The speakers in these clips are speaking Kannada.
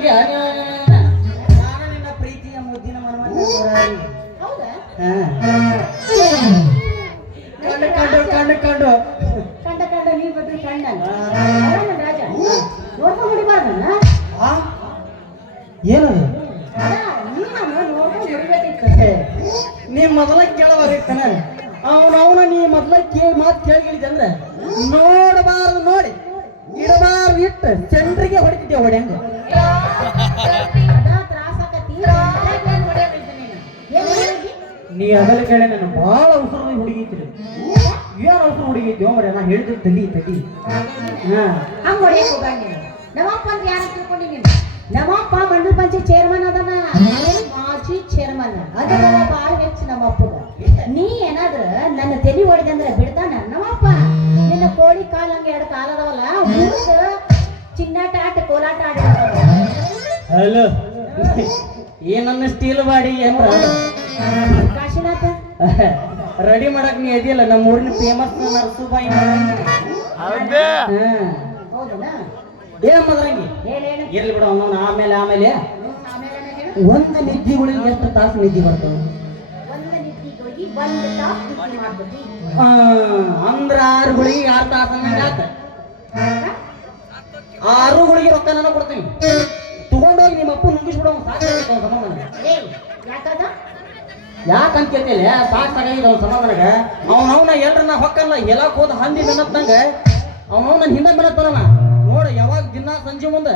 ಅಪ್ಪಿಗೆ ನಾನು ನಿನ್ನ ಪ್ರೀತಿಯ ಮುದ್ದಿನ ಮನಮಂಡ ಹೌದಾ ಕಂಡು ಕಂಡು ಕಂಡು ಕಂಡು ಕಂಡ ಕಂಡ ನೀ ಬದ್ರಿ ಕಂಡ ರಾಜ ನೋಡ್ಕೊಂಡು ಹೊಡಿಬಾರ್ದನ್ನ ಏನದು ನೋಡ್ಕೊಂಡು ಹೊಡಿಬೇಕಿತ್ತು ನೀ ಮೊದಲ ಕೇಳಬಾರಿತ್ತಾನ ಅವನವನ ನೀ ಮೊದಲ ಮಾತು ಕೇಳಿದೆ ಅಂದ್ರೆ ನೋಡಬಾರದು ನೋಡಿ ಇಡಬಾರ್ದು ಇಟ್ಟು ಸೆಂಟ್ರಿಗೆ ಹೊಡಿತಿದ್ದೆ ಹೊಡ್ಯಂಗ ನೀ ಅದಲ್ಲ ಕೇಳಿ ನಾನು ಬಹಳ ಅವಸರ ಹುಡುಗಿದ್ರಿ ಏನು ಅವಸರ ಹುಡುಗಿದ್ದೆ ಮರ ನಾ ಹೇಳಿದ್ರೆ ತಲಿ ತಲಿ ಹಂಗ ಹೊಡಿಯಕ್ಕೆ ಹೋಗಂಡಿ ನಮ್ಮಪ್ಪ ಅಂದ್ರೆ ಯಾರು ತಿಳ್ಕೊಂಡಿ ನೀನು ನಮ್ಮಪ್ಪ ಮಂಡಲ ಪಂಚಾಯತ್ ಚೇರ್ಮನ್ ಅದನ ಮಾಜಿ ಚೇರ್ಮನ್ ಅದ ಬಾಳ ಹೆಚ್ಚು ನಮ್ಮಪ್ಪಗ ನೀ ಏನಾದ್ರ ನನ್ನ ತಲೆ ಹೊಡೆದಂದ್ರೆ ಬಿಡ್ತಾನ ನಮ್ಮಪ್ಪ ನಿನ್ನ ಕೋಳಿ ಕಾಲ್ ಹಂಗೆ ಎರಡು ಕಾಲದವಲ್ಲ ಚಿನ್ನಾಟ ಆಟ ಕೋಲಾಟ ಆಡ ಹಲೋ ಏನನ್ನ ಸ್ಟೀಲ್ ಬಾಡಿ ಏನ್ರ ಕಾಶಿನಾಥ ರೆಡಿ ಮಾಡಕ್ ನೀ ಇದೆಯಲ್ಲ ನಮ್ಮ ಊರಿನ ಫೇಮಸ್ ನರಸುಬಾಯಿ ಹೌದಾ ಏನ್ ಮದ್ರಂಗಿ ಹೇಳೇನು ಇರ್ಲಿ ಬಿಡ ಅವನು ಆಮೇಲೆ ಆಮೇಲೆ ಒಂದು ನಿದ್ದಿಗಳಿಗೆ ಎಷ್ಟು ತಾಸು ನಿದ್ದೆ ಬರ್ತಾವ ಒಂದು ನಿದ್ದಿಗೆ ಒಂದು ತಾಸು ನಿದ್ದೆ ಮಾಡ್ಬಿಟ್ಟಿ ಅಂದ್ರ 6 ಗುಳಿಗೆ 6 ತಾಸು ಅನ್ನಂಗ ಆತ 6 ಗುಳಿಗೆ ರೊಕ್ಕ ನಾನು ಕೊಡ್ತೀನಿ ತಗೊಂಡೋಗಿ ನಿಮ್ಮ ಅಪ್ಪ ನುಂಗಿಸ್ಬಿಡೋ ಸಾಕಾಗಿತ್ತು ಅವ್ನ ಸಮಾಧಾನ ಯಾಕದ ಯಾಕಂತ ಕೇಳ್ತಿಲ್ಲ ಸಾಕಾಗಿದ್ದು ಅವ್ನ ಸಮಾಧಾನಗ ಅವನವನ ಎಲ್ರನ್ನ ಹೊಕ್ಕಲ್ಲ ಎಲ್ಲಾಕ್ ಹೋದ ಹಂದಿ ಬೆನ್ನತ್ತಂಗ ಅವನವ್ ನನ್ನ ಹಿಂದೆ ಬೆನ್ನತ್ತಲ್ಲ ನೋಡ ಯಾವಾಗ ದಿನ ಸಂಜೆ ಮುಂದೆ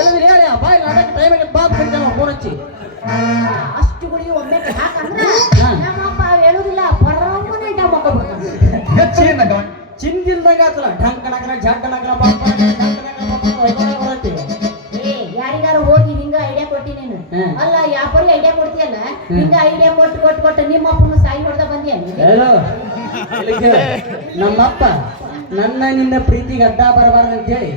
ಎಲ್ಲಿ ಹೇಳಿ ಬಾಯ್ ಆಡಕ್ಕೆ ಟೈಮ್ ಆಗಿತ್ತು ಬಾಬ್ ಕರಿತಾನ ಫೋನ್ ಹಚ್ಚಿ ಅಷ್ಟು ಗುಳಿಗೆ ಒಮ್ಮೆ ಹಾಕಂದ್ರ ನಮ್ಮಪ್ಪ ಹೇಳುದಿಲ್ಲ ಬರೋಮ್ಮನೆ ಇಟ್ಟ ಮಕ್ಕೊಬಿಡ್ತಾನೆ ಚಿಂದಿಲ್ದಂಗ ಆತಲ್ಲ ಢಂಕನಕನ ಝಂಕನಕನ ಬರತ್ತೆ ಯಾರಿಗಾರು ಹೋಗಿ ಹಿಂಗ ಐಡಿಯಾ ಕೊಟ್ಟಿ ನೀನು ಅಲ್ಲ ಯಾಪರಿ ಐಡಿಯಾ ಕೊಡ್ತೀಯಲ್ಲ ಹಿಂಗ ಐಡಿಯಾ ಕೊಟ್ಟು ನಿಮ್ಮ ಅಪ್ಪನ ಸಾಯಿ ಹೊಡೆದ ಬಂದಿಯಲ್ಲ ನಮ್ಮಪ್ಪ ನನ್ನ ನಿನ್ನ ಪ್ರೀತಿಗೆ ಅಡ್ಡ ಬರಬಾರ್ದು ಅಂತೇಳಿ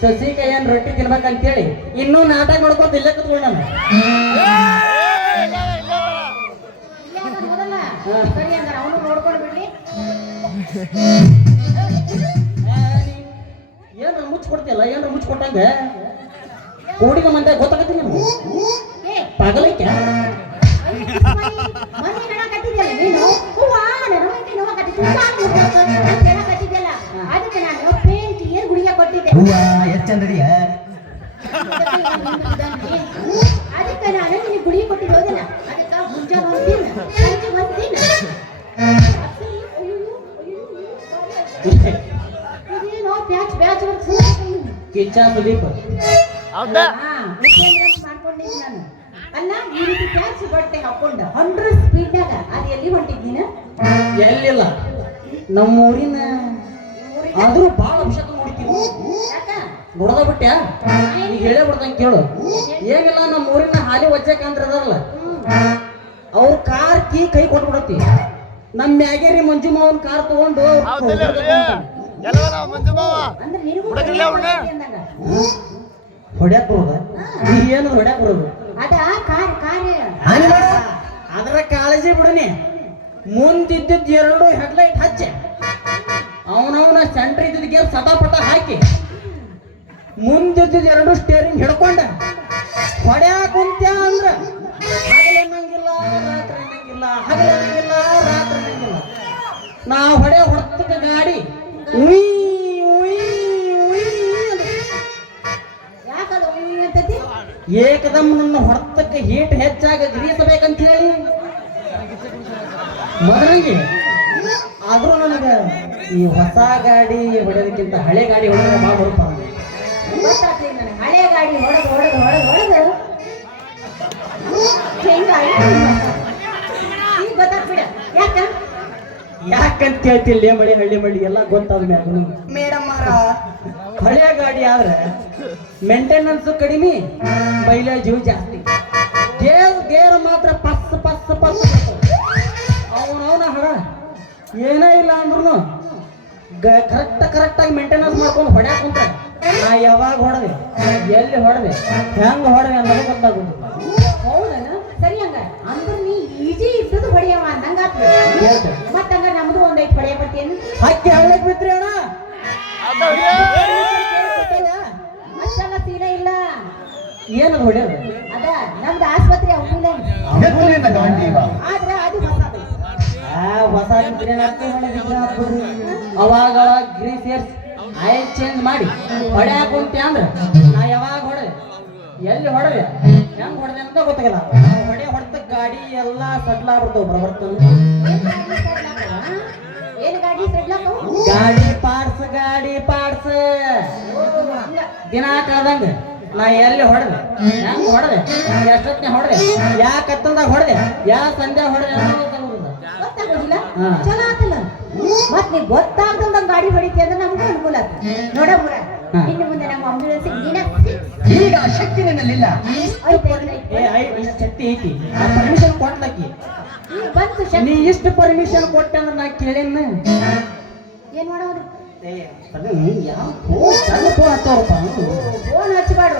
ಸಸಿ ಕೈಯನ್ ರೊಟ್ಟಿ ತಿನ್ಬೇಕಂತೇಳಿ ಇನ್ನೂ ನಾಟಕ ಮಾಡ್ಕೊತ ಇಲ್ಲೇ ಕುತ್ಕೊಂಡ ನಾನು ಸರಿ ಹಂಗಾರ ಅವನು ನೋಡ್ಕೊಂಡು ಬಿಡ್ಲಿ ಏನ್ರ ಮುಚ್ಚ ಕೊಡ್ತಿಯಲ್ಲ ಏನ್ರ ಮುಚ್ಚ ಕೊಟ್ಟಂಗ ಕೋಡಿಗ ಮಂದೆ ಗೊತ್ತಾಗತ್ತಿ ನಿಮ್ಗೆ ಪಗಲಕ್ಕೆ ಮನೆ ಹೇಳಕತ್ತಿದ್ಯಲ್ಲ ನೀನು ಹೂವ ಹೇಳಕತ್ತಿದ್ಯಲ್ಲ ಅದಕ್ಕೆ ನಾನು ಪೇಂಟ್ ಏನ್ ಗುಳಿಗೆ ಕೊಟ್ಟಿದ್ದೆ ಚಂದ್ರಿಯ ಅದಕ್ಕೆ ನಾನು ನಿನಗೆ ಗುಳಿಗೆ ಕೊಟ್ಟಿರೋದಿಲ್ಲ ಅದಕ್ಕೆ ಮುಂಜಾನೆ ಒಂದಿನ ಸಂಜೆ ಒಂದಿನ ಇದೇನೋ ಪ್ಯಾಚ್ ಪ್ಯಾಚ್ ಕಿಚ್ಚ ಸುದೀಪ್ ಮಾಡ್ಕೊಂಡಿದ್ದೆ ನಾನು ಅಲ್ಲ ಈ ರೀತಿ ಪ್ಯಾಚ್ ಬಟ್ಟೆ ಹಾಕೊಂಡು 100 ಸ್ಪೀಡ್ನಾಗ ಅದು ಎಲ್ಲಿ ಹೊಂಟಿದ್ದೀನ ಎಲ್ಲಿಲ್ಲ ನಮ್ಮ ಊರಿನ ಆದ್ರೂ ಬಾಳ ಅಭಿಷೇಕ ನೋಡ್ತೀವಿ ನೋಡದ ಬಿಟ್ಟ್ಯಾ ಈಗ ಹೇಳೇ ಬಿಡ್ತಂಗ ಕೇಳು ಏನಿಲ್ಲ ನಮ್ಮ ಊರಿನ ಹಾಲಿ ವಜ್ಜಾಕ ಅಂತ ಅದಾರಲ್ಲ ಅವ್ರ ಕಾರ್ ಕೈ ಕೊಟ್ಬಿಡತ್ತಿ ನಮ್ಮ ಮ್ಯಾಗೇರಿ ಮಂಜು ಮಾವನ್ ಕಾರ್ ತಗೊಂಡು ಹೊಡ್ಯಾಕ್ ಬರೋದ ಏನು ಹೊಡ್ಯಾಕ್ ಬರೋದು ಅದ ಕಾರ್ ಅದರ ಕಾಳಜಿ ಬಿಡನಿ ಮುಂದಿದ್ದಿದ್ 2 ಹೆಡ್ಲೈಟ್ ಹಚ್ಚಿ ಅವನವನ ಸೆಂಟ್ರ್ ಇದ್ದಿದ್ಗೆ ಸಟಾಪಟ ಹಾಕಿ ಮುಂದಿದ್ದಿದ್ 2 ಸ್ಟೇರಿಂಗ್ ಹಿಡ್ಕೊಂಡ ಹೊಡ್ಯಾಕ್ ಕುಂತ್ಯ ಅಂದ್ರ ಹಗಲನ್ನಂಗಿಲ್ಲ ರಾತ್ರಿ ಅನ್ನಂಗಿಲ್ಲ ಹಗಲನ್ನಂಗಿಲ್ಲ ರಾತ್ರಿ ಅನ್ನಂಗಿಲ್ಲ ನಾ ಹೊಡೆತಕ್ಕ ಗಾಡಿ ಉಯ್ ಉಯ್ ಉಯ್ ಯಾಕದ ಅಂತತಿ ಏಕದಮ್ ನನ್ನ ಹೊಡೆತಕ್ಕೆ ಹೀಟ್ ಹೆಚ್ಚಾಗ ಗ್ರೀಸಬೇಕಂತ ಹೇಳಿ ಮದರಂಗಿ ಆದ್ರೂ ನನಗೆ ಈ ಹೊಸ ಗಾಡಿ ಹೊಡೆಯೋದಕ್ಕಿಂತ ಹಳೆ ಗಾಡಿ ಹೊಡೆದ್ರೆ ಭಾಳ ಬರುತ್ತ ಗೊತ್ತಾಗ್ತದೆ ನನಗೆ ಹಳೆ ಗಾಡಿ ಹೊಡೆದು ಈಗ ಗೊತ್ತಾಗ್ಬಿಡ ಯಾಕಂತ ಕೇಳ್ತಿಲ್ಲ ಹಳ್ಳಿ ಮಳಿ ಎಲ್ಲ ಗೊತ್ತಾದ ಮೇಡಮ್ ಹಳೆ ಗಾಡಿ ಆದ್ರೆ ಮೇಂಟೆನೆನ್ಸ್ ಕಡಿಮೆ ಮೈಲೇಜು ಜಾಸ್ತಿ ಗೇರ್ ಮಾತ್ರ ಪಸ್ ಪಸ್ ಪಸ್ ಅವನವನ ಹಣ ಏನೇ ಇಲ್ಲ ಅಂದ್ರೂ ಕರೆಕ್ಟಾಗಿ ಮೇಂಟೆನೆನ್ಸ್ ಮಾಡ್ಕೊಂಡು ಹೊಡ್ಯಾಕ ಕುಂತ ನಾ ಯಾವಾಗ ಹೊಡೆದೆ ಎಲ್ಲಿ ಹೊಡೆದೆ ಹೆಂಗ್ ಹೊಡೆದೆ ಅನ್ನೋದು ಗೊತ್ತಾಗುದು ಹೌದನ ಸರಿ ಹಂಗ ಅಂದ್ರೆ ನೀ ಈಜಿ ಇದ್ದದು ಹೊಡೆಯವ ಅಂದಂಗ ಮತ್ತಂಗ ನಮ್ದು ಒಂದೈದು ಹೊಡೆಯ ಬರ್ತೀಯನು ಹಕ್ಕಿ ಹಳ್ಳಕ್ ಬಿತ್ರಿ ಅಣ್ಣ ಮತ್ತೆಲ್ಲ ಸೀರೆ ಇಲ್ಲ ಏನದು ಹೊಡ್ಯೋದು ಅದ ನಮ್ದು ಆಸ್ಪತ್ರೆ ಅಂಬುಲೆನ್ಸ್ ಎತ್ತಲಿನ ಗಾಂಡೀವ ಆದ್ರೆ ಅದು ಹೊಸದು. ಹೊಸ ಅವಾಗ ಗಿರಿ ಸೇರ್ಸಿ ಆಯಿಲ್ ಚೇಂಜ್ ಮಾಡಿ ಹೊಡೆ ಹಾಕೊಂತೆ ಅಂದ್ರೆ ನಾ ಯಾವಾಗ ಹೊಡೆ ಎಲ್ಲಿ ಹೊಡೆದೆ ಹೆಂಗ್ ಹೊಡೆದೆ ಅಂತ ಗೊತ್ತಾಗಲ್ಲ. ನಾವು ಹೊಡೆದ ಗಾಡಿ ಎಲ್ಲ ಸಡ್ಲಾಗ್ಬಿಡ್ತಾವ ಬರ್ತವೆ. ಏನು ಗಾಡಿ ಸಡ್ಲಾಕವು? ಗಾಡಿ ಪಾರ್ಟ್ಸ್ ದಿನ ಕಳ್ದಂಗ ನಾ ಎಲ್ಲಿ ಹೊಡೆದೆ ಹೆಂಗ್ ಹೊಡೆದೆ ಎಷ್ಟೊತ್ತಿನ ಹೊಡೆದೆ ಯಾ ಕತ್ತಲ್ದಾಗ ಹೊಡೆದೆ ಯಾ ಸಂಧ್ಯಾ ಹೊಡೆದೆ ಗೊತ್ತಾಗೋದಿಲ್ಲ. ಹಾ. ಚಲೋ ಆತಲ್ಲ. ಮತ್ ನೀ ಗೊತ್ತಾಗ್ದಂಗ ಗಾಡಿ ಹೊಡಿತಿ ಅಂದ್ರೆ ನಮ್ಗೂ ಅನುಕೂಲ ಆತ. ನೋಡ ಮುರ ಹಾ. ಇನ್ನು ಮುಂದೆ ನಮ್ಮ ಆಂಬ್ಯುಲೆನ್ಸ್ ಈಗ ಆ ಶಕ್ತಿ ನಿನ್ನಲ್ಲಿಲ್ಲ. ಇಷ್ಟು ಶಕ್ತಿ ಐತಿ ಆ ಪರ್ಮಿಷನ್ ಕೊಡ್ಲಕ್ಕಿ ಬಂತು ನೀ ಶಕ್ತಿ. ಇಷ್ಟು ಪರ್ಮಿಷನ್ ಕೊಟ್ಟೆ ಅಂದ್ರೆ ನಾ ಕೇಳೇನ ಏನ್ ಮಾಡೋದು? ಯಾವ ಸಣ್ಣ ಫೋನ್ ಹತ್ತವ್ರಪ್ಪ ಫೋನ್ ಹಚ್ಚಬಾಡು.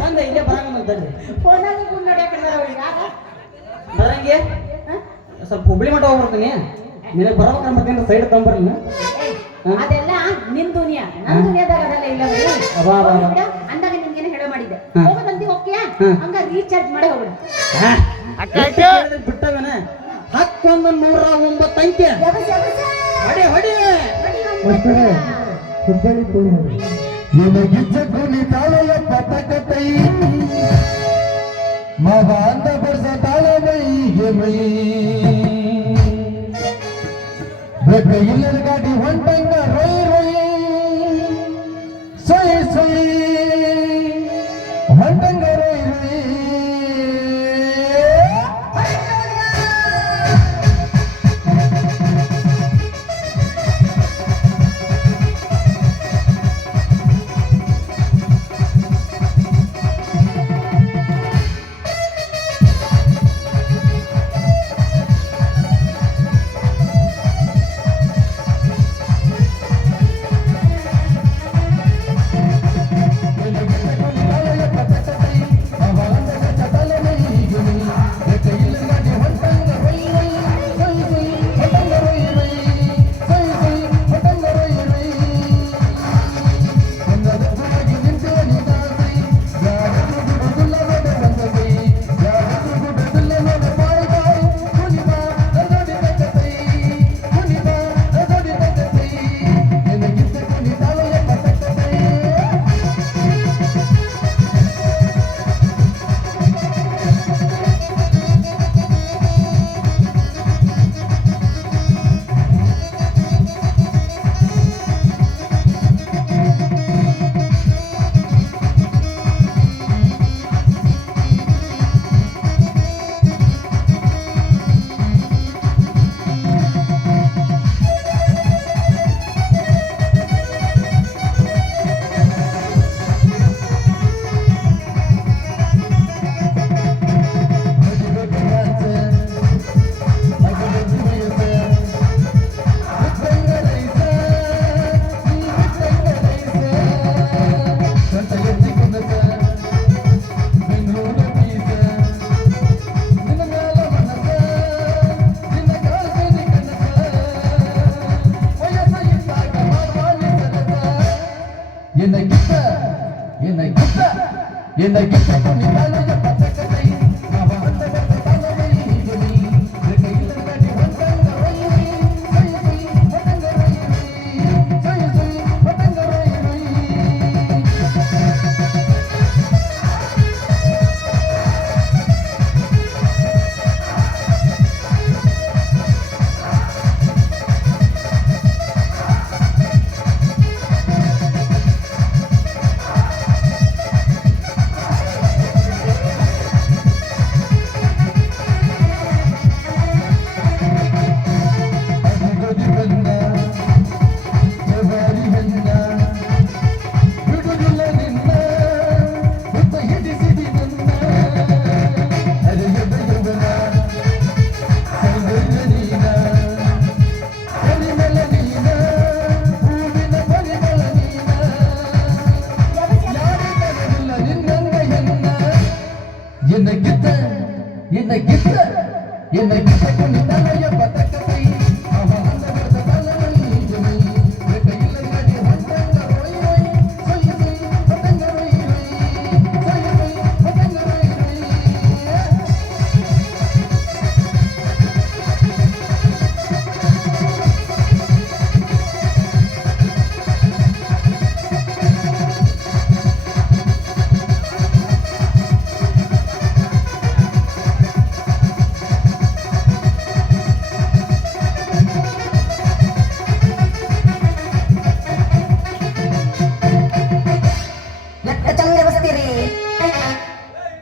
ಬಂದ ಇಲ್ಲೇ ಬರಂಗಂತಲ್ರಿ ಫೋನಾಗ ಫೋನ್ ನೋಡ್ಯಾಕ ಯಾಕ? ಬರಂಗೆ ಸ್ವಲ್ಪ ಹುಬ್ಳಿ ಮಠ ಹೋಗ್ಬರ್ತೀನಿ ನಿನಗೆ ಬರ್ಬೇಕಂತ ಬರ್ತೀನಿ ಸೈಡ್ ತಂಬರ್ಲಿ ಅದೆಲ್ಲ ನಿನ್ ದುನಿಯಾ. ನನ್ ದುನಿಯಾದಾಗ ಅದೆಲ್ಲ ಇಲ್ಲ ಬರೀ. ಅಬ್ಬಾ, ಅಬ್ಬಾ, ಅಬ್ಬಾ. ಹೋಗ್ಬಿಡ. ಅಂದಾಗ ನಿನ್ಗೇನು ಹೇಳೋ ಮಾಡಿದ್ದೆ. ಹಾ. ಹೋಗೋದಂತಿ ಹೋಗ್ತೀಯಾ? ಹಾ. ಹಂಗ ರೀಚಾರ್ಜ್ ಮಾಡೇ ಹೋಗ್ಬಿಡ. ಬಿಟ್ಟವನ ಹಕ್ಕೊಂದು 109 ಅಂಕೆ ಎಬಸ್, ಎಬಸ್. ಹೊಡಿ ಹೊಡಿ ನೋಡಿ ಒಂಬತ್ತು. ಹುಬ್ಬಳ್ಳಿ ಪೂರ್ಣಿ ನಿನಗಿಚ್ಚ ಕುಣಿತಾಳೆಯ ಪತಕತೈ ಮಾವ ಅಂದ ಬರ್ಸ ತಾಳೆ ಮೈಗೆ ಮೈ ಬೆಟ್ಟ ಇಲ್ಲದ ಗಾಡಿ ಹೊಂಟಂಗ ರೊಯ್ ರೊಯ್ ಸೊಯ್ ಸೊಯ್ ಹೊಂಟಂಗ ರೊಯ್ ರೊಯ್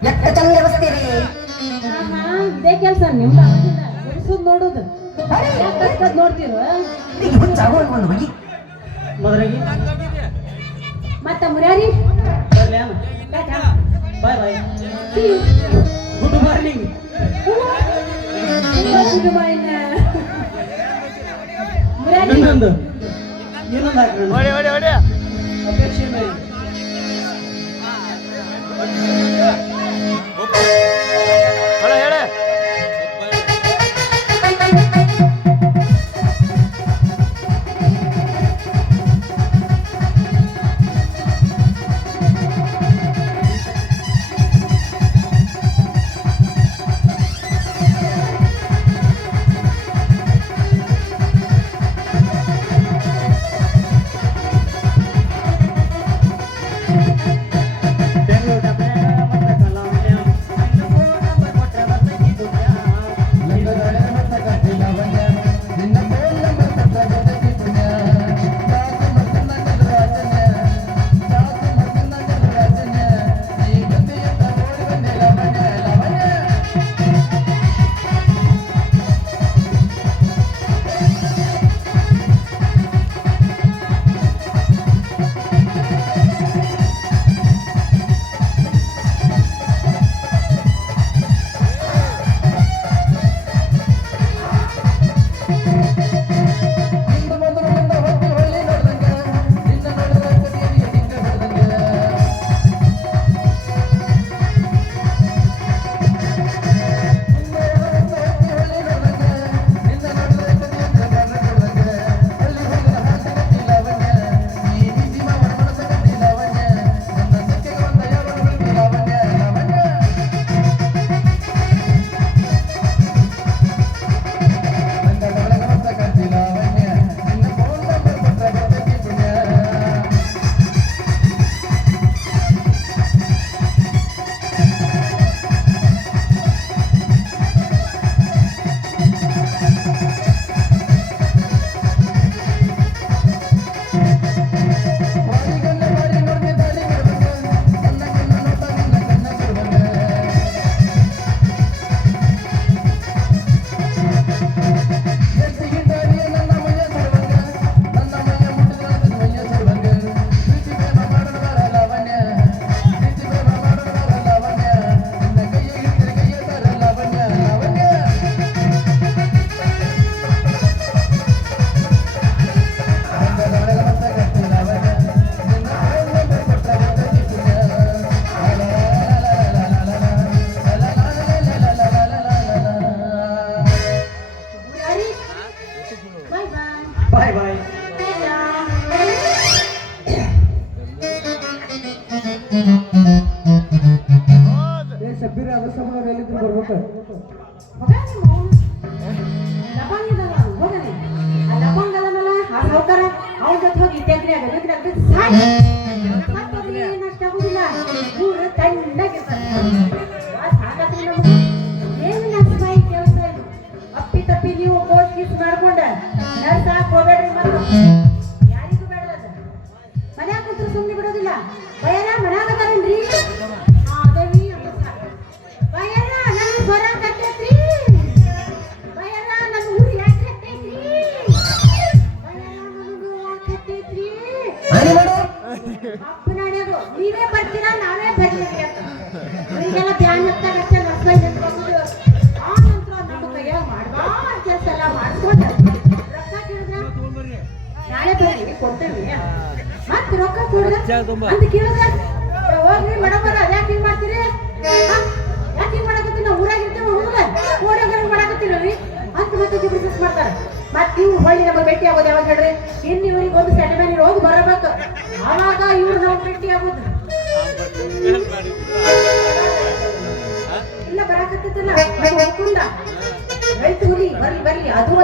ಎಷ್ಟ ಚಂದ ಬಸ್ತೀರಿ ಆಹಾ, ಇದೇ ಕೆಲಸ ನಿಮ್ದು ಆಗಿಲ್ಲ ಗುಡಿಸೋದು ನೋಡೋದು ಯಾಕದ್ ನೋಡ್ತೀವ ಈಗ ಹುಚ್ಚಾಗೋಲ್ ಒಂದು ಹೋಗಿ ಮದ್ರಾಗಿ ಮತ್ತ ಮುರಾರಿ ಬರ್ಲಿ ಅಮ್ಮ ಬಾಯ್ ಬಾಯ್ ಗುಡ್ ಮಾರ್ನಿಂಗ್ ಮುರಾರಿ ಇನ್ನೊಂದು ಹಾಕ್ರಿ ಅಪೇಕ್ಷೆ ಮೇಲೆ ಬಾಯ್ ಬಾಯ್ ಶಬ್ಬೀರ್ ಅದ್ರ ಸಂಬಂಧ ಎಲ್ಲಿದ್ರು ಬರ್ಬೇಕು ಅವನ ಜೊತೆ ಹೋಗಿ ತೆಗ್ರಿ ಆಗೋದಿಲ್ಲ ಇವ್ರು ತಣ್ಣಗಿರ್ತಾರೆ ಅಪ್ಪಿ ತಪ್ಪಿ ನೀವು ಕೋಚ್ ಕಿಸ್ ಮಾಡ್ಕೊಂಡ ನರ್ಸಾಕ್ ಹೋಗ್ಬೇಡ್ರಿ ಮತ್ತು ಯಾರಿಗೂ ಬೇಡದ ಮನ್ಯಾಗ ಕೂತ್ರು ಸುಮ್ಮನೆ ಬಿಡೋದಿಲ್ಲ ಬಯರ ಮನ್ಯಾಗ ಬರನ್ರಿ ದೇವಿ ಬಯರ ನನ್ನ ಸ್ವರ ಕಟ್ಟೈತ್ರಿ ಬಯರ ನನ್ನ ಊರು ಯಾಕೆ ಕಟ್ಟೈತ್ರಿ ಬಯರ ನನಗೂ ಯಾಕೆ ಕಟ್ಟೈತ್ರಿ ಅಪ್ಪನ ಹಣೆದು ನೀವೇ ಬರ್ತೀರಾ ನಾವೇ ಬರ್ತೀವಿ ಅಂತ ಇವರಿಗೆಲ್ಲ ಧ್ಯಾನ ಹತ್ತಾಗ ಅಷ್ಟೇ ನಡ್ಸ್ಕೊಂಡು ನಿಂತ್ಕೊಂಡು ಆ ನಂತರ ನಮ್ಮ ಕೈಯಾಗ ಮಾಡ್ಬಾ ಕೆಲಸ ಎಲ್ಲ ಮಾಡಿಸ್ಕೊಂಡು ರೊಕ್ಕ ಕೇಳಿದ್ರ ನಾಳೆ ಬರ್ರಿ ಕೊಡ್ತೇವಿ ಮತ್ತೆ ರೊಕ್ಕ ಕೊಡ್ರ ಅಂತ ಕೇಳಿದ್ರ ಹೋಗ್ರಿ ಮೇಡಮ್ ಅದ್ಯಾಕೆ ಹಿಂಗ್ ಮಾಡ್ತೀರಿ ಯಾಕೆ ಹಿಂಗ್ ಮಾಡಕತ್ತೀವಿ ನಾವು ಊರಾಗಿರ್ತೇವೆ ಹುಡುಗ ಓಡೋಗರ ಮಾಡಕತ್ತೀರಿ ಅಂತ ಮತ್ತೆ ಜಬರ್ದಸ್ತ್ ಮಾಡ್ತಾರೆ ಮತ್ತೆ ನೀವು ಹೊಳ್ಳಿ ನಮಗೆ ಭೇಟಿ ಆಗೋದು ಯಾವಾಗ ಹೇಳ್ರಿ ಇನ್ನು ಇವ್ರಿಗೆ ಒಂದು ಸೆಟಲ್ ಹೋಗಿ ಬರಬೇಕು ಆವಾಗ ಇವ್ರು ನಾವು ಭೇಟಿ ಆಗೋದು ಇಲ್ಲ ಬರಾಕತ್ತಿಲ್ಲ ಹೋಗ್ಕೊಂಡ ರೈತ ಹುಲಿ ಬರ್ಲಿ ಬರ್ಲಿ ಅದು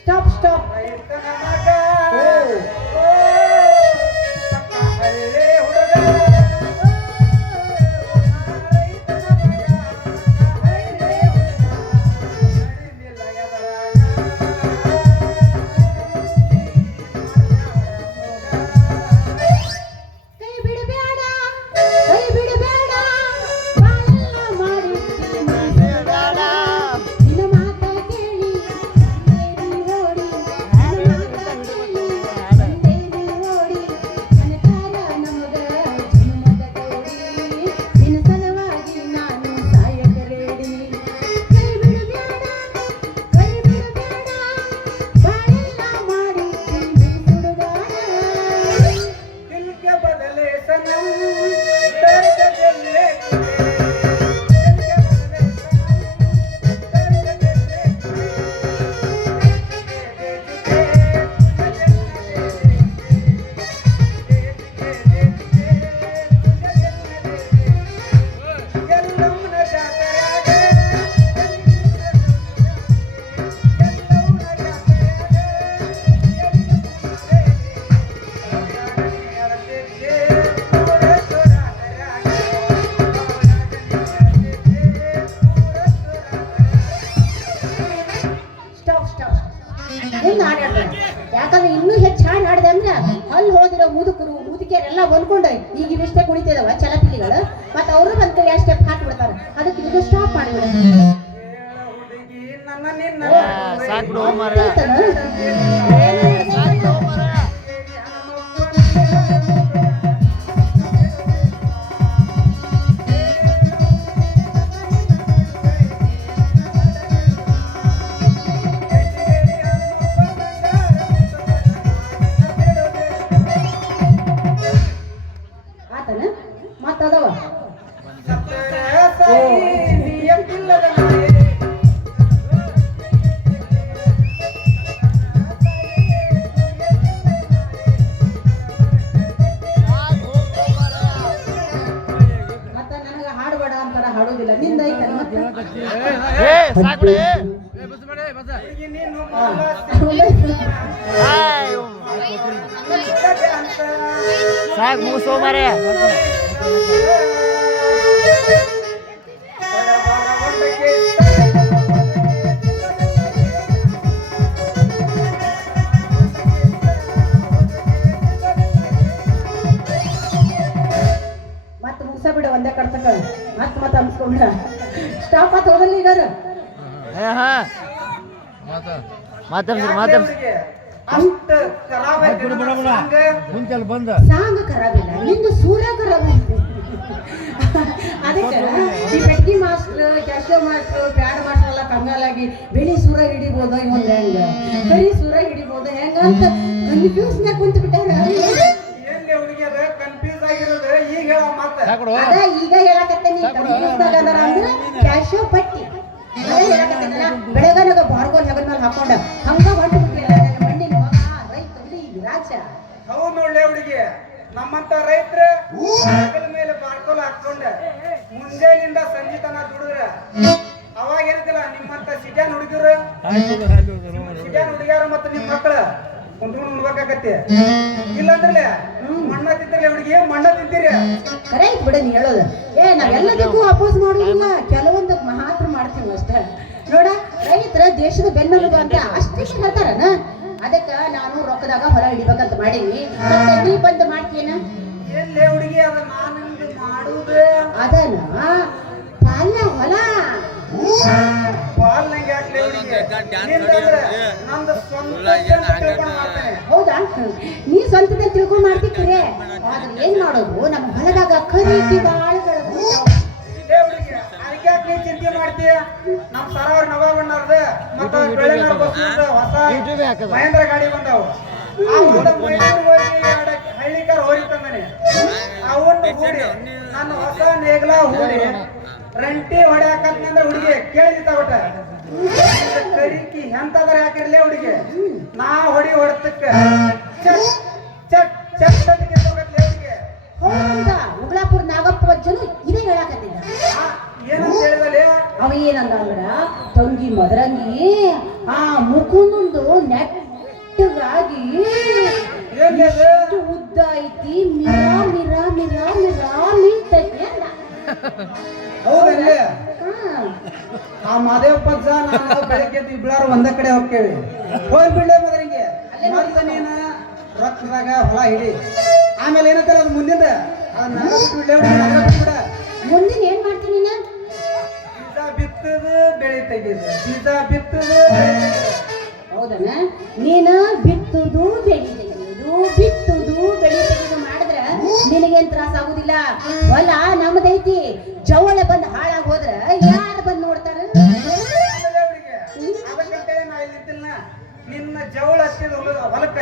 ಸ್ಟಾಪ್ ಸ್ಟಾಪ್. ಕೈ ಬಿಡಬೇಡ, ಕೈ ಬಿಡಬೇಡ, ಬಾಳೆಲ್ಲ ಮಾಡಿರ್ತೀನಿ ಮನಸ್ಸುಗಾರ. ನಿನ್ನ ಮಾತ ಕೇಳಿ ಬಂದೇನಿ ಓಡಿ, ನಿನ್ನ ಮಾತ ಕೇಳಿ ಬಂದೇನಿ ಓಡಿ, ನನಗಾರ ನಮಗ ಜನ್ಮದ ತೋಡಿ, ನಿನ್ನ ಸಲುವಾಗಿ ನಾನು ಸಾಯಕ ರೆಡಿ. ಕೈ ಬಿಡಬೇಡ, ಕೈ ಬಿಡಬೇಡ, ಬಾಳೆಲ್ಲ ಮಾಡಿರ್ತೀನಿ ಸುಡುಗಾರ. दिल के बदले सनम दर्द दिल लेके दिल के बदले सनम दर्द दिल ಸ್ಟಾಪ್ ಸ್ಟಾಪ್. ಹಿಂಗೆ ಹಾಡಾಡ್ತಾರೆ. ಯಾಕಂದ್ರೆ ಇನ್ನೂ ಹೆಚ್ಚು ಹಾಡು ಹಾಡಿದೆ ಅಂದ್ರೆ ಅಲ್ಲಿ ಹೋದಿರೋ ಮುದುಕರು ಮುದುಕಿಯರೆಲ್ಲ ಬಂದ್ಕೊಂಡು ಈಗ ಇವಿಷ್ಟೇ ಕುಣಿತಿದಾವ ಚಲಪಿಲಿಗಳು, ಮತ್ತೆ ಅವರು ಬಂದು ಎರಡು ಸ್ಟೆಪ್ ಹಾಕ್ಬಿಡ್ತಾರೆ. ಅದಕ್ಕೆ ಇದು ಸ್ಟಾಪ್ ಮಾಡಿಬಿಡ. ಹುಡುಗಿ ನನ್ನ ನಿನ್ನ ಆತನ ಮತ್ತದವ ಮತ್ತ ನನಗ ಹಾಡಬೇಡ ಅಂತಾರ, ಹಾಡೋದಿಲ್ಲ. ನಿಂದ ಐತನ ಮತ್ತೆ ಸಾಕು ಮುಗಿಸೋ ಮಾರೇ. ಮತ್ತೆ ಮುಗಿಸ ಬಿಡ ಒಂದೇ ಕಡ್ತಕ ಮತ್ತೆ ಅನ್ಸ್ಕೊಂಡ ಸ್ಟಾಪ್ ಆತ ಹೋದಲ್ಲ ಈಗಾರ. ಮಾತಾಡ್ಸಿ ಅಷ್ಟ ಖರಾಬ್ ಐತಿ ಸಾಂಗ್ ಖರಾಬ್ ಇಲ್ಲ, ನಿಂದು ಸೂರ ಖರಾಬ್ ಐತಿ. ಅದಕ್ಕೆ ಈ ಬೆಟ್ಟಿ ಮಾಸ್ಟರ್, ಕ್ಯಾಶೋ ಮಾಸ್ಟರ್, ಪ್ಯಾಡ್ ಮಾಸ್ಟರ್ ಎಲ್ಲ ಕಂಗಾಲಾಗಿ ಬೆಳಿ ಸೂರ ಹಿಡಿಬೋದ ಇವಂದ ಹೆಂಗ, ಬರೀ ಸೂರ ಹಿಡಿಬೋದ ಹೆಂಗ ಅಂತ ಕನ್ಫ್ಯೂಸ್ನಾಗ ಕುಂತು ಬಿಟ್ಟಾರ. ಏನ್ ಹುಡುಗಿ ಅದ ಕನ್ಫ್ಯೂಸ್ ಆಗಿರೋದು ಈಗ ಹೇಳ ಮತ್ತೆ ಅದ ಈಗ ಹೇಳಕತ್ತೇನಿ. ಕನ್ಫ್ಯೂಸ್ನಾಗ ಅದಾರ ಅಂದ್ರೆ ಕ್ಯಾಶೋ ಪಟ್ಟಿ ಅದೇ ಹೇಳಕತ್ತೇನಲ್ಲ. ಬೆಳಗನಾಗ ಬಾರ್ಗೋಲ್ ಹೆಗಲ್ ಮೇಲೆ ಹಾಕೊಂಡ ಹಂಗ ಹೊಂಟು ಬಿಟ್ಟಿಲ್ಲ ನನ್ನ ಮಣ್ಣಿನ ಮಗ ರೈತ ರಾಜ. ಹೌದು ನೋಡ್ಲೆ ಹುಡುಗಿ, ನಮ್ಮಂತ ರೈತರ ಹೆಗಲ ಮೇಲೆ ಬಾಳ್ಕೊಲ್ ಹಾಕೊಂಡ ಮುಂಜಾನಿಂದ ಸಂಜೆ ತನ ದುಡಿದ್ರ ಅವಾಗ ಇರುದಿಲ್ಲ. ನಿಮ್ಮಂತ ಸಿಟ್ಯಾನ್ ಹುಡುಗರು ಸಿಟ್ಯಾನ್ ಹುಡುಗ್ಯಾರ ಮತ್ತ ನಿಮ್ ಮಕ್ಕಳ ಕುಂತ್ಕೊಂಡು ಉಣ್ಬೇಕಾಗತ್ತೆ. ಇಲ್ಲಾಂದ್ರಲೆ ಮಣ್ಣ ತಿಂತಿರ್ಲಿ ಹುಡುಗಿ, ಮಣ್ಣ ತಿಂತೀರಿ. ಕರೆ ಐತ್ ಬಿಡ ನೀ ಹೇಳೋದು. ನಾವೆಲ್ಲದಕ್ಕೂ ಅಪೋಸ್ ಮಾಡೋದಿಲ್ಲ, ಕೆಲವೊಂದು ಮಾತ್ರ ಮಾಡ್ತೀವಿ ಅಷ್ಟೇ. ನೋಡ, ರೈತರ ದೇಶದ ಬೆನ್ನೆಲುಬು ಅಂತ ಅಷ್ಟೇ ಹೇಳ್ತಾರನ. ಅದಕ್ಕ ನಾನು ರೊಕ್ಕದಾಗ ಹೊಲ ಹಿಡಿಬೇಕಂತ ಮಾಡೀನಿ. ಮತ್ತೆ ನೀ ಬಂದು ಮಾಡ್ತೀನ ಎಲ್ಲೇ ಹುಡುಗಿ ಅದ ನಾನು ಮಾಡುದು ಅದನ್ನ ಪಾಲ ಹೊಲ ಬಾಲ್ ನಂಗೆ ಯಾಕ್ಲೆ ಹುಡುಗಿ, ನಿಂದಂದ್ರೆ ನಂದು ಸ್ವಂತ ಅಂತ ತಿಳ್ಕೊಂಡ್ ಮಾಡ್ತೇನೆ. ಹೌದಾ? ನೀ ಸ್ವಂತದ ತಿಳ್ಕೊಂಡ್ ಮಾಡ್ತಿಕ್ರೆ ಆದ್ರೆ ಏನ್ ಮಾಡೋದು, ನಮ್ಮ ಹೊಲದಾಗ ಖರೀದಿ ಬಾಳ ಇದೇ ಹುಡುಗಿ ಅದಕ್ಕೆ ಯಾಕೆ ನೀ ಚಿಂತೆ ಮಾಡ್ತೀಯ? ನಮ್ ಸರ ಅವ್ರ ನವಾಬಣ್ಣವ್ರದ ಮತ್ತ ಬೆಳೆನವ್ರ ಬಸ್ಸದ ಹೊಸ ಮಹೇಂದ್ರ ಗಾಡಿ ಬಂದಾವು ಅವನ್ನ ಮೈಸೂರು ಹೋಗಿ ಹಳ್ಳಿಕಾರ ಹೋರಿ ತಂದಾನೆ ಅವನ್ನ ಹೂಡಿ ನನ್ನ ಹೊಸ ನೇಗ್ಲ ಹೂಡಿ ರಂಟಿ ಹೊಡ್ಯಾಕಂತಂದ್ರೆ ಹುಡುಗಿ ಕೇಳಿದ ಒಟ್ಟ ಕರಿಕಿ ಎಂತದ್ರ ಹಾಕಿರ್ಲೇ ಹುಡುಗಿ ನಾ ಹೊಡತಕ್ಕ ಚಟ್ ಚಟ್ ಚಟ್ ಅಂತ ಕಿತ್ತೋಗತ್ಲೆ ಹುಡುಗಿ ಹೌದ ಉಗ್ಲಾಪುರ ನಾಗಪ್ಪ ಅಜ್ಜನು ಇದೇ ಹೇಳಾಕತ್ತಿದ್ದ ಏನಂತ ಹೇಳಿದಲ್ಲಿ ಅವ ಏನಂದ ಅಂದ್ರ ತಂಗಿ ಮದರಂಗಿ ಆ ಮುಕುಂದು ನೆಟ್ಟಗಾಗಿ ಎಷ್ಟು ಉದ್ದ ಐತಿ ಮಿರಾ ಮಿರಾ ಮಿರಾ ಮಿರಾ ಮಿಂತೈತಿ ಅಂದ ಹೌದಲ್ಲಿ ಹಾ ಆ ಮಾದೇವಪ್ಪ ಅಜ್ಜ ನಾನು ಬೆಳಗ್ಗೆ ಇಬ್ಬಳಾರು ಒಂದ ಕಡೆ ಹೋಗ್ತೇವೆ ಹೋಗಿ ಬಿಡ್ಲೆ ಮದರಂಗಿ ಮತ್ತೆ ನೀನ ರೊಕ್ಕದಾಗ ಹೊಲ ಹಿಡಿ ಆಮೇಲೆ ಏನಂತಾರ ಅದು ಮುಂದಿನ ಅದನ್ನ ಬಿಡ ಮುಂದಿನ ಏನ್ ಮಾಡ್ತೀನಿ ನೀನು ಬೀಜ ಬಿತ್ತದು ಬೆಳಿ ತೆಗೆದು ಬೀಜ ಬಿತ್ತದು ಹೌದನ ನೀನು ಬಿತ್ತುದು ಬೆಳಿ ತೆಗೆಯುವುದು ಬಿತ್ತುದು ಬೆಳಿ ತೆಗೆದು ಮಾಡಿದ್ರ ನಿನಗೇನ್ ತ್ರಾಸ ಆಗುದಿಲ್ಲ ಹೊಲ ನಮ್ದೈತಿ ಜವಳ ಬಂದ್ ಹಾಳಾಗ್ ಹೋದ್ರ ಯಾರು ಬಂದ್ ನೋಡ್ತಾರ ಅದಕ್ಕಂತೇಳಿ ನಾ ಇಲ್ಲಿದ್ದಿಲ್ಲ ನಿನ್ನ ಜವಳ ಹಚ್ಚಿದ ಹೊಲಕ್ಕ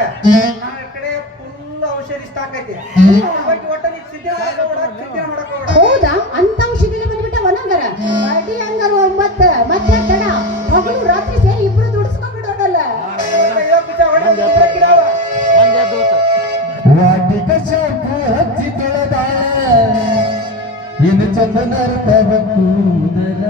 ನನ್ನ ಕಡೆ ಫುಲ್ ಔಷಧಿ ಸ್ಟಾಕ್ ಐತಿ ಒಟ್ಟ ನೀ ಸಿದ್ಧ ಮಾಡಕ್ ಹೋಗ್ಬೇಡ ಹೌದಾ ಅಂತ ಔಷಧಿನ ಬಂದ್ಬಿಟ್ಟ ಒಣಂಗರ ಅಡಿ ಹಂಗಾರ ಮತ್ತೆ ಮತ್ತೆ ತಡ ಹಗಲು ರಾತ್ರಿ ಸೇರಿ ಇಬ್ರು ದುಡಿಸ್ಕೊಂಡ್ಬಿಡೋದಲ್ಲ ವಾಟಿಕ ಶಾಂಪು ಹಚ್ಚಿ ತೊಳೆದ ಇನ್ನು ಚಂದನ ತವ ಕೂದಲ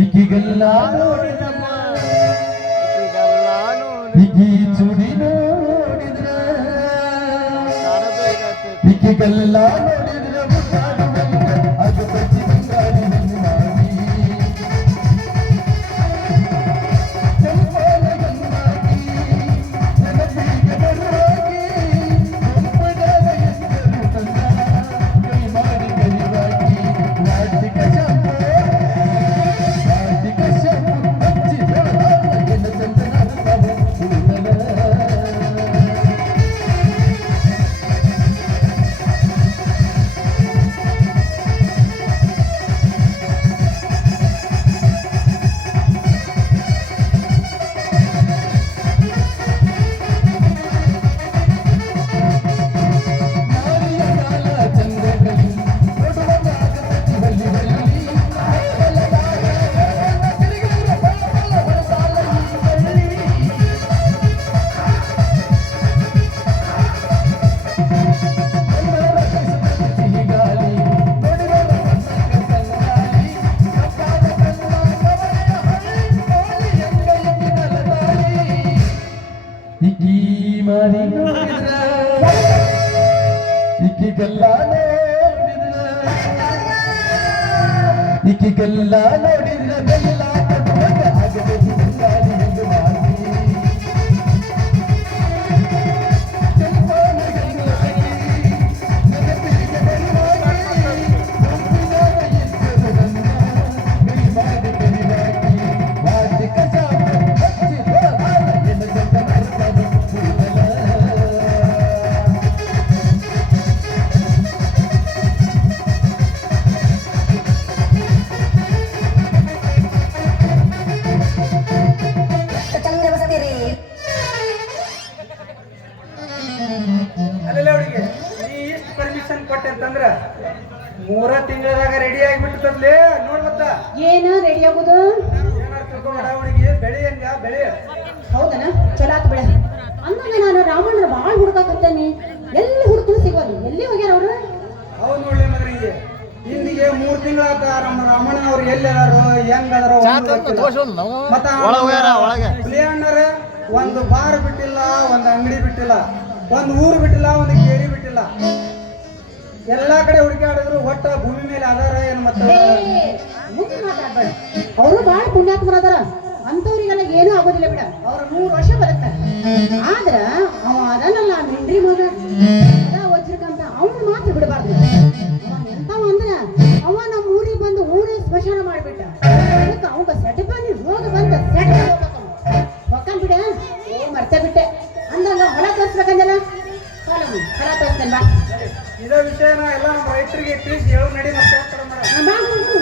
ಈಗಿಗೆಲ್ಲ ನೋಡಿದಮ್ಮ ಈಗಿ ಚುಡಿ ನೋಡಿದ್ರ ಈಗಿಗೆಲ್ಲ ನೋಡಿದ್ರ ಅದು ಬಚ್ಚಿ ಬಂಗಾರಿ ಮಾಡಿ ನೆನಪಿಗೆ ಬರುವಾಗಿ ಕೈ ಮಾಡಿ ಕೈವಾಗಿ ವಾಟಿಕ ಶಾಂಪು ಮಾರಿ ನೋಡಿದ್ರ ಈಕಿಗೆಲ್ಲ ಈಕಿಗೆಲ್ಲ ನೋಡಿದ್ರೆ ಬೆಲ್ಲ ಕಟ್ಟುವಾಗ ಆಗದೆ ಹಿಂಗಾಲಿ ಎಂದು ಮಾಡಿ ಚಂದ್ರ ಬಸದಿರಿ ಅಲ್ಲ ಹುಡುಗಿ ನೀ ಇಷ್ಟು ಪರ್ಮಿಷನ್ ಕೊಟ್ಟೆ ಅಂತಂದ್ರ 3 ತಿಂಗಳದಾಗ ರೆಡಿ ಆಗಿಬಿಟ್ಟದ್ಲೇ ನೋಡ್ ಮತ್ತ ಏನು ರೆಡಿ ಆಗೋದು? ಏನಾರು ತಿಳ್ಕೊಂಬೇಡ ಹುಡುಗಿ, ಬೆಳಿ ಅಂದ್ಯ ಬೆಳಿ. ಹೌದನ? ಚಲೋ ಆತು ಬಿಡ. ಅಂದಾಗ ನಾನು ರಾಮಣ್ಣನ ಭಾಳ ಹುಡುಕಾಕತ್ತೇನಿ, ಎಲ್ಲಿ ಹುಡುಕಲು ಸಿಗೋದು, ಎಲ್ಲಿ ಹೋಗ್ಯಾರ ಅವ್ರು? ಹೌದು ನೋಡ್ಲಿ ಮದ್ರಿಗೆ, ಇಂದಿಗೆ 3 ತಿಂಗಳಾತ ರಮಣನವ್ರು ಎಲ್ಲಿ ಅದಾರೋ ಹೆಂಗ್ ಅದಾರೋ ಮತ್ತ ಅಣ್ಣರ ಒಂದು ಬಾರ್ ಬಿಟ್ಟಿಲ್ಲ, ಒಂದು ಅಂಗಡಿ ಬಿಟ್ಟಿಲ್ಲ, ಒಂದು ಊರು ಬಿಟ್ಟಿಲ್ಲ, ಒಂದು ಕೇರಿ ಬಿಟ್ಟಿಲ್ಲ. ಎಲ್ಲಾ ಕಡೆ ಹುಡುಕಾಡಿದ್ರು ಒಟ್ಟ ಭೂಮಿ ಮೇಲೆ ಅದಾರ ಏನ್ ಮತ್ತ ಮುಂದೆ ಮಾತಾಡ್ಬೇಡ. ಅವರು ಭಾಳ ಪುಣ್ಯಾತ್ಮರ ಅದಾರ, ಅಂತವ್ರಿಗೆಲ್ಲ ಏನೂ ಆಗೋದಿಲ್ಲ ಬಿಡ. ಅವ್ರು 100 ವರ್ಷ ಬದುಕ್ತಾರೆ. ಆದ್ರ ಅವ ಅದನ್ನಲ್ಲ ಮಿಂಡ್ರಿ ಮಗ ಅದ ವಜ್ರಕಂತ ಅವನು ಮಾತ್ರ ಬಿಡಬಾರ್ದು. ಅವ ಎಂತವ ಅಂದ್ರ ಅವ ನಮ್ಮ ಊರಿಗೆ ಬಂದು ಊರೇ ಸ್ಮಶಾನ ಮಾಡಿಬಿಟ್ಟ. ಅದಕ್ಕೆ ಅವಂಗ ಸೆಟಪಾನಿ ರೋಗ ಬಂದ ಸೆಟ್ ಹೊಕ್ಕನ್ ಬಿಡ. ಓ ಮರ್ತ ಬಿಟ್ಟೆ ಅಂದಂಗ ಹೊಲ ತೋರಿಸ್ಬೇಕಂದಲ್ಲ, ಹೊಲ ತೋರಿಸ್ತೇನೆ ಬಾ. ಇದೇ ವಿಷಯನ ಎಲ್ಲ ನಮ್ಮ ರೈತರಿಗೆ ತಿಳಿಸಿ ಹೇಳು ನಡಿ ಮತ್ತೆ ಹೋಗ್ತಾರೆ ಮೇಡಮ್. ಬಾ ನೋಡು.